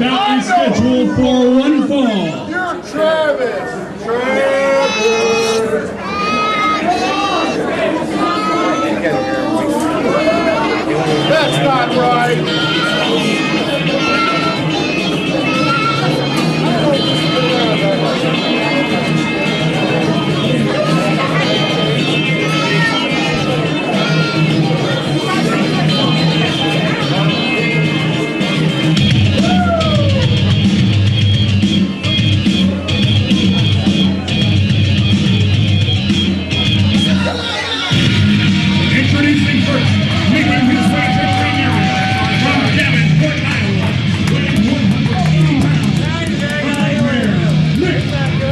bout is scheduled for one fall. You're Travis! Travis! That's not right! Introducing first, making his way to Premier from Davenport, Iowa, weighing 180 pounds, Nick Tyson.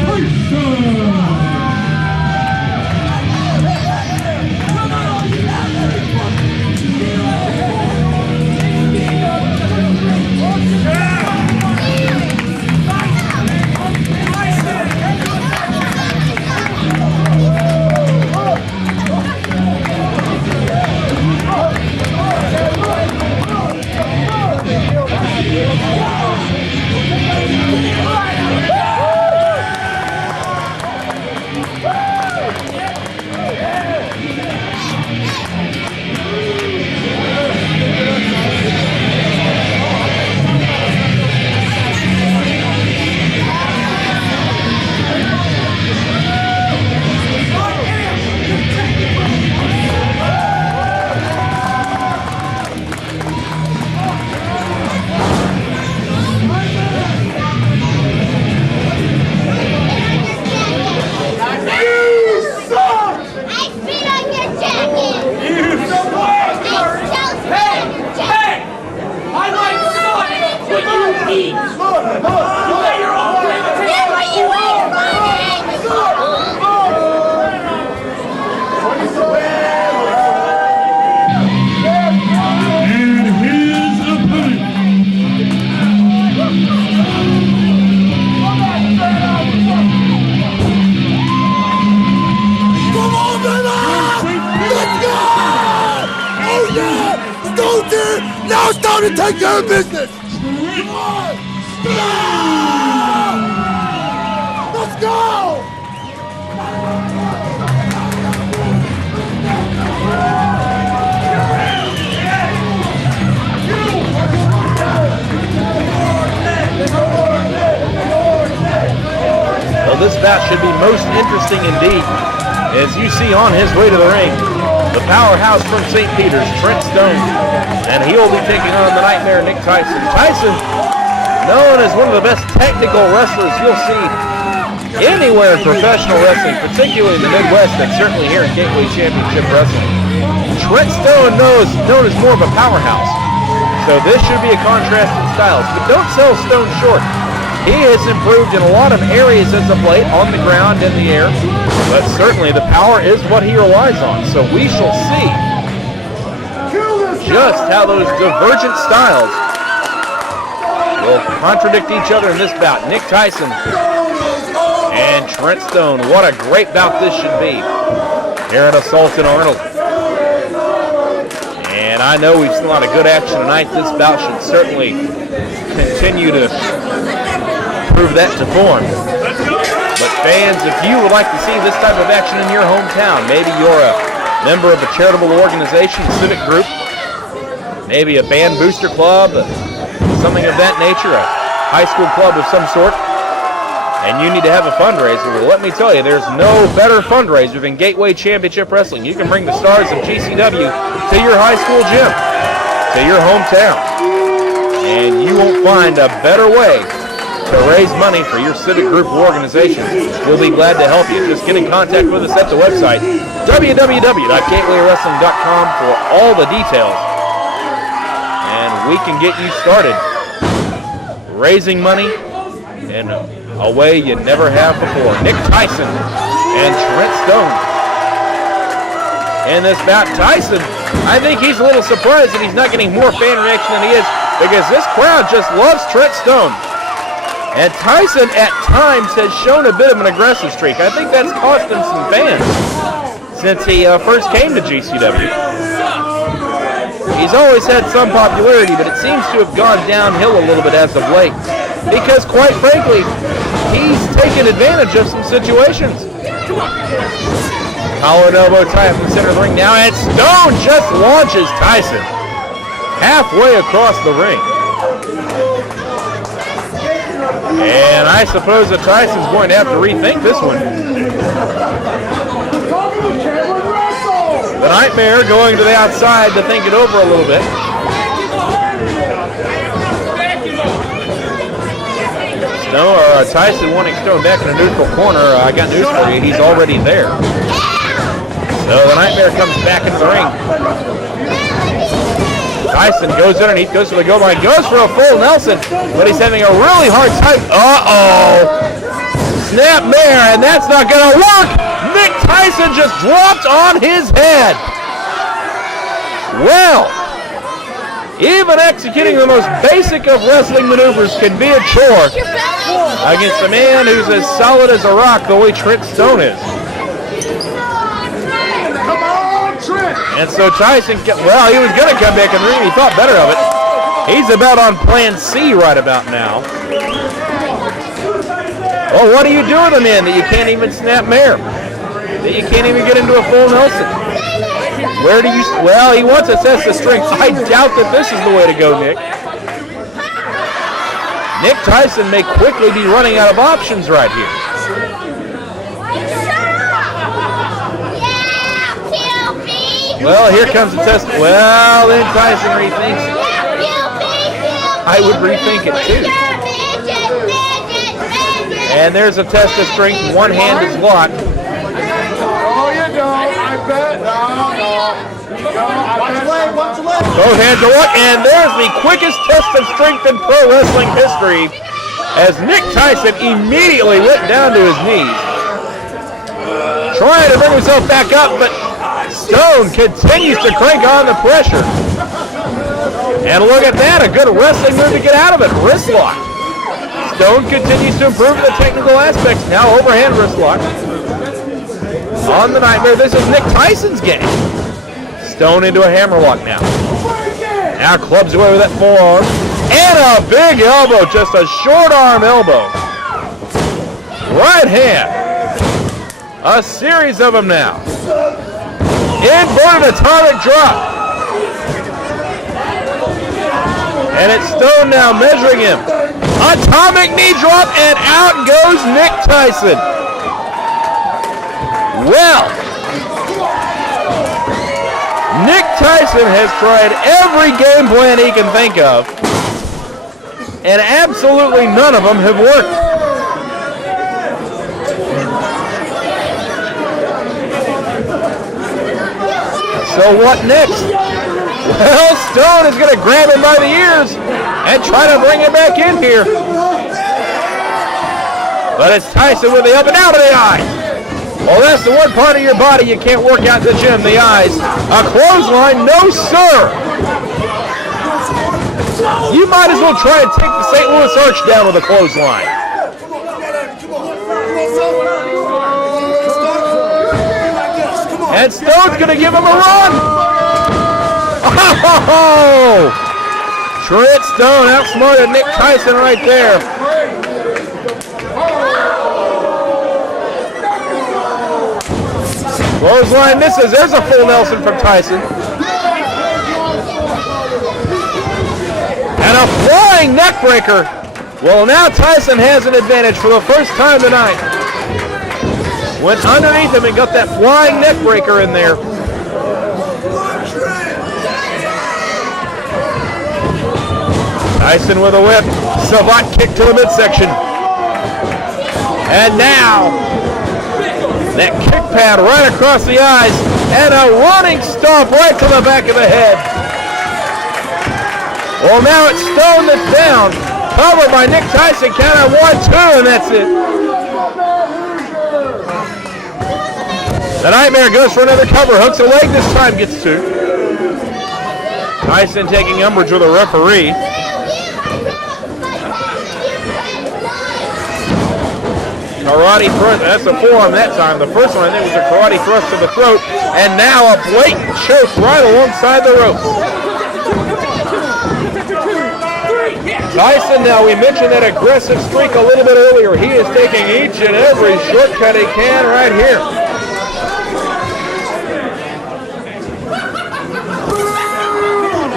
Now it's time to take care of business! Come on! Let's go! Well, this bout should be most interesting indeed. As you see on his way to the ring, the powerhouse from St. Peter's, Trent Stone. And he will be taking on the Nightmare, Nick Tyson. Tyson, known as one of the best technical wrestlers you'll see anywhere in professional wrestling, particularly in the Midwest and certainly here in Gateway Championship Wrestling. Trent Stone known as more of a powerhouse. So this should be a contrast in styles. But don't sell Stone short. He has improved in a lot of areas as of late, on the ground, in the air. But certainly the power is what he relies on. So we shall see just how those divergent styles will contradict each other in this bout. Nick Tyson and Trent Stone. What a great bout this should be here at Assault and Arnold. And I know we've seen a lot of good action tonight. This bout should certainly continue to prove that to form. But fans, if you would like to see this type of action in your hometown, maybe you're a member of a charitable organization, civic group, maybe a band booster club, something of that nature, a high school club of some sort, and you need to have a fundraiser, well, let me tell you, there's no better fundraiser than Gateway Championship Wrestling. You can bring the stars of GCW to your high school gym, to your hometown, and you won't find a better way to raise money for your civic group or organization. We'll be glad to help you. Just get in contact with us at the website, www.gatewaywrestling.com, for all the details. And we can get you started raising money in a way you never have before. Nick Tyson and Trent Stone in this bout. Tyson, I think he's a little surprised that he's not getting more fan reaction than he is, because this crowd just loves Trent Stone. And Tyson at times has shown a bit of an aggressive streak. I think that's cost him some fans since he first came to GCW. He's always had some popularity, but it seems to have gone downhill a little bit as of late. Because, quite frankly, he's taken advantage of some situations. Collar and elbow tie up in the center of the ring now, and Stone just launches Tyson halfway across the ring. And I suppose that Tyson's going to have to rethink this one. The Nightmare going to the outside to think it over a little bit. Tyson wanting Stone back in a neutral corner. I got news for you. He's already there. So the Nightmare comes back into the ring. Tyson goes underneath, goes for the go line, goes for a full Nelson, but he's having a really hard time. Snap mare, and that's not going to work. Nick Tyson just dropped on his head. Well, even executing the most basic of wrestling maneuvers can be a chore against a man who's as solid as a rock the way Trent Stone is. Come on, Trent! And so Tyson, he was going to come back in the ring. He thought better of it. He's about on plan C right about now. Oh, what do you do with a man that you can't even snap mare? That you can't even get into a full Nelson? Where do you... Well, he wants to test the strength. I doubt that this is the way to go, Nick. Nick Tyson may quickly be running out of options right here. Well, here comes the test. Well, then Tyson rethinks it. I would rethink it too. And there's a test of strength. One hand is locked. Oh, you don't. I bet. Watch the leg. Both hands are locked, and there's the quickest test of strength in pro wrestling history as Nick Tyson immediately went down to his knees. Trying to bring himself back up, but Stone continues to crank on the pressure. And look at that, a good wrestling move to get out of it. Wrist lock. Stone continues to improve the technical aspects. Now overhand wrist lock. On the Nightmare, this is Nick Tyson's game. Stone into a hammer lock now. Now clubs away with that forearm. And a big elbow, just a short arm elbow. Right hand. A series of them now. Inverted atomic drop. And it's Stone now measuring him. Atomic knee drop, and out goes Nick Tyson. Well, Nick Tyson has tried every game plan he can think of, and absolutely none of them have worked. So what next? Well, Stone is going to grab him by the ears and try to bring him back in here. But it's Tyson with the up and out of the eyes. Well, that's the one part of your body you can't work out in the gym, the eyes. A clothesline, no sir. You might as well try and take the St. Louis Arch down with a clothesline. And Stone's going to give him a run. Oh! Trent Stone outsmarted Nick Tyson right there. Clothesline misses. There's a full Nelson from Tyson. And a flying neck breaker. Well, now Tyson has an advantage for the first time tonight. Went underneath him and got that flying neck breaker in there. Tyson with a whip. Savant kick to the midsection. And now, that kick pad right across the eyes. And a running stomp right to the back of the head. Well, now it's Stone that's down. Covered by Nick Tyson. Count on 1, 2, and that's it. The Nightmare goes for another cover. Hooks a leg this time, gets 2. Tyson taking umbrage with a referee. Karate thrust, that's a forearm that time. The first one I think was a karate thrust to the throat. And now a blatant choke right alongside the ropes. Tyson, now we mentioned that aggressive streak a little bit earlier. He is taking each and every shortcut he can right here.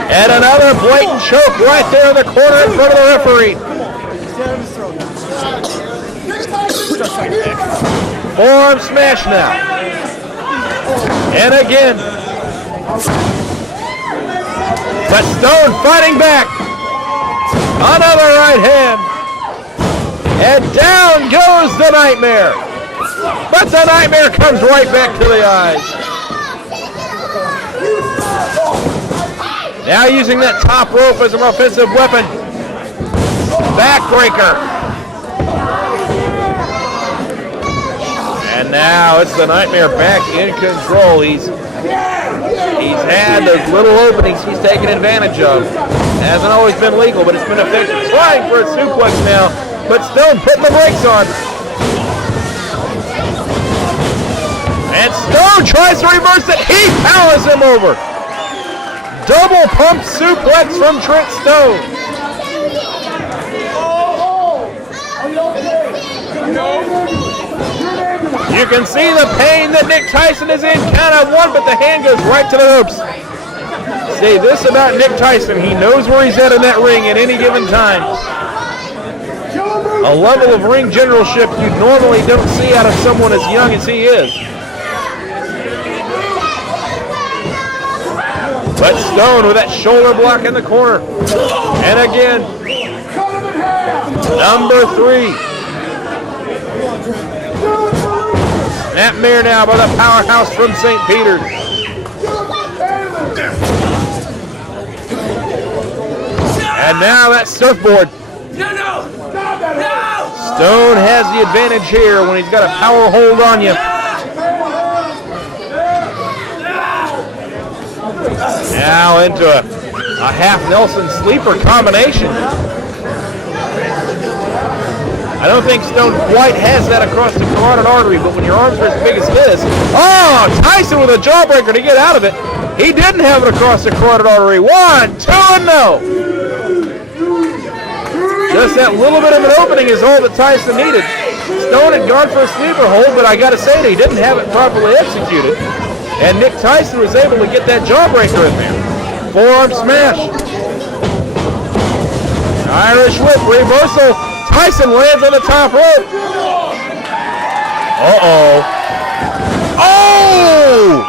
And another blatant choke right there in the corner in front of the referee. Forearm smash now. And again. But Stone fighting back. Another right hand. And down goes the Nightmare. But the Nightmare comes right back to the eyes. Now using that top rope as an offensive weapon. Backbreaker. And now it's the Nightmare back in control. He's had those little openings he's taken advantage of. Hasn't always been legal, but it's been effective. Trying for a suplex now, but Stone putting the brakes on. And Stone tries to reverse it. He powers him over. Double pump suplex from Trent Stone. You can see the pain that Nick Tyson is in. Count of one, but the hand goes right to the ropes. Say this about Nick Tyson. He knows where he's at in that ring at any given time. A level of ring generalship you normally don't see out of someone as young as he is. But Stone with that shoulder block in the corner. And again, number 3. Snapmare now by the powerhouse from St. Peter's. And now that surfboard. Stone has the advantage here when he's got a power hold on you. Now into a half Nelson sleeper combination. I don't think Stone quite has that across the carotid artery, but when your arms are as big as his. Oh, Tyson with a jawbreaker to get out of it. He didn't have it across the carotid artery. 1, 2, and no. Just that little bit of an opening is all that Tyson needed. Stone had gone for a sleeper hold, but I got to say that he didn't have it properly executed. And Nick Tyson was able to get that jawbreaker in there. Forearm smash. Irish whip reversal. Tyson lands on the top rope. Uh-oh. Oh!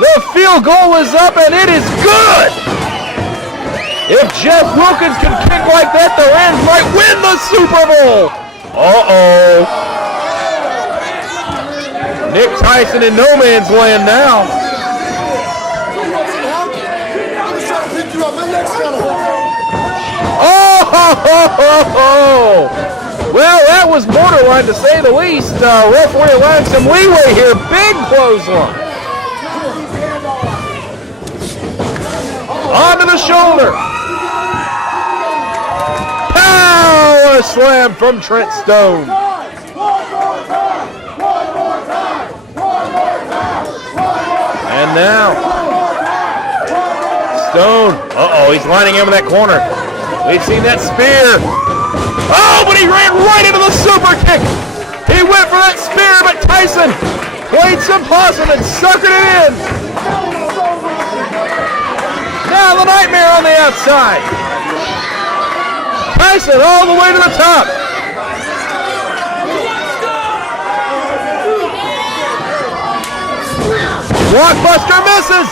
The field goal is up and it is good! If Jeff Wilkins can kick like that, the Rams might win the Super Bowl! Uh-oh. Nick Tyson in no man's land now. Oh! Well, that was borderline to say the least. Referee allowing some leeway here. Big clothesline. Onto the shoulder. Power slam from Trent Stone. And now, Stone. Uh-oh, he's lining him in that corner. We've seen that spear. Oh, but he ran right into the super kick. He went for that spear, but Tyson played some possum and suckered it in. Now the Nightmare on the outside. Tyson all the way to the top. Blockbuster misses.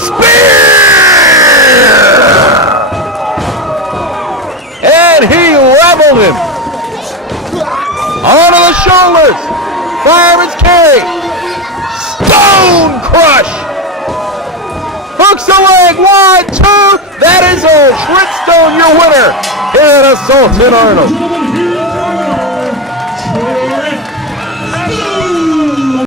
Spear! And he leveled him. Onto the shoulders. Fireman's carry. Stone crush. Hooks a leg. 1, 2. That is all. Trent Stone, your winner here at Assault in Arnold.